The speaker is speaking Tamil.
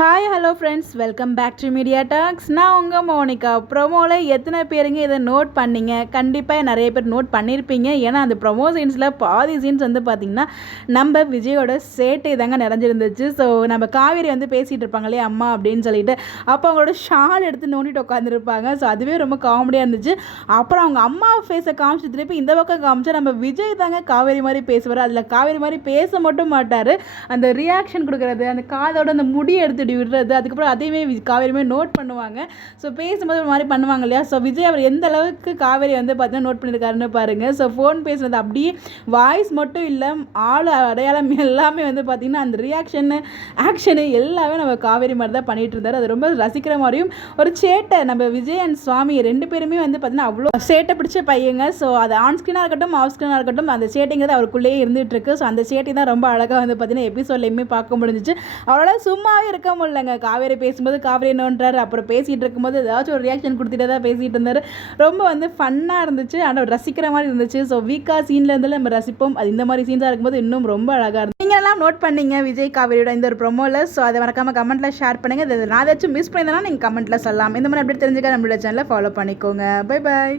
Hi hello friends, welcome back to media talks. நான் உங்கள் மோனிகா. ப்ரொமோவில் எத்தனை பேருங்க இதை நோட் பண்ணிங்க? கண்டிப்பாக நிறைய பேர் நோட் பண்ணியிருப்பீங்க. ஏன்னா அந்த ப்ரொமோ சீன்ஸில் பாதி சீன்ஸ் வந்து பார்த்திங்கன்னா நம்ம விஜயோட சேட்டை தாங்க நிறைஞ்சிருந்துச்சு. ஸோ நம்ம காவேரி வந்து பேசிகிட்டு இருப்பாங்க இல்லையா அம்மா அப்படின்னு சொல்லிட்டு, அப்போ அவங்களோட ஷால் எடுத்து நோண்டிட்டு உட்காந்துருப்பாங்க. ஸோ அதுவே ரொம்ப காமெடியாக இருந்துச்சு. அப்புறம் அவங்க அம்மா ஃபேஸை காமிச்சு திருப்பி இந்த பக்கம் காமிச்சா நம்ம விஜய் தாங்க காவேரி மாதிரி பேசுவார். அதில் காவேரி மாதிரி பேச மட்டும் மாட்டார், அந்த ரியாக்ஷன் கொடுக்குறது, அந்த காதோட அந்த முடி எடுத்து விடுறது, அதுக்கப்புறம் அதையுமே காவேரியுமே நோட் பண்ணுவாங்க. ஸோ பேசும்போது ஒரு மாதிரி பண்ணுவாங்க இல்லையா. ஸோ விஜய் அவர் எந்த அளவுக்கு காவேரி வந்து பார்த்தீங்கன்னா நோட் பண்ணியிருக்காருன்னு பாருங்கள். ஸோ ஃபோன் பேசுனது அப்படியே வாய்ஸ் மட்டும் இல்லை, ஆள் அடையாளம் எல்லாமே வந்து பார்த்திங்கன்னா அந்த ரியாக்ஷனு ஆக்ஷனு எல்லாமே நம்ம காவேரி மாதிரி தான் பண்ணிகிட்டு இருந்தார். அது ரொம்ப ரசிக்கிற மாதிரியும் ஒரு சேட்டை நம்ம விஜய் அண்ட் சுவாமி ரெண்டு பேருமே வந்து பார்த்திங்கன்னா அவ்வளோ சேட்டை பிடிச்ச பையங்க. ஸோ அது ஆன் ஸ்க்ரீனாக இருக்கட்டும் ஆஃப் ஸ்க்ரீனாக இருக்கட்டும் அந்த சேட்டைங்கிறது அவருக்குள்ளேயே இருந்துகிட்டு இருக்கு. ஸோ அந்த சேட்டை தான் ரொம்ப அழகாக வந்து பார்த்திங்கன்னா எபிசோட்லையுமே பார்க்க முடிஞ்சிச்சு. அவரோட சும்மாவே இருக்க முடியலங்க. காவேரி பேசும்போது காவேரி என்னன்றார், அப்புறம் பேசிகிட்டு இருக்கும்போது ஏதாச்சும் ஒரு ரியாக்ஷன் கொடுத்துட்டே தான் பேசிகிட்டு இருந்தார். ரொம்ப வந்து ஃபன்னாக இருந்துச்சு, ஆனால் ரசிக்கிற மாதிரி இருந்துச்சு. ஸோ வீக்கா சீனில் இருந்தாலும் நம்ம ரசிப்போம். அது இந்த மாதிரி சீன்ஸாக இருக்கும்போது இன்னும் ரொம்ப அழகாக இருந்துச்சு. நீங்கள் எல்லாம் நோட் பண்ணீங்க விஜய் காவேரியோட இந்த ஒரு ப்ரோமோவில். ஸோ அதை மறக்காமல் கமெண்ட்டில் ஷேர் பண்ணுங்கள். நான் ஏதாச்சும் மிஸ் பண்ணியிருந்தேன்னா நீங்கள் கமெண்ட்டில் சொல்லலாம். இந்த மாதிரி அப்படி தெரிஞ்சுக்க நம்மளோட சேனலை ஃபாலோ பண்ணிக்கோங்க. Bye bye.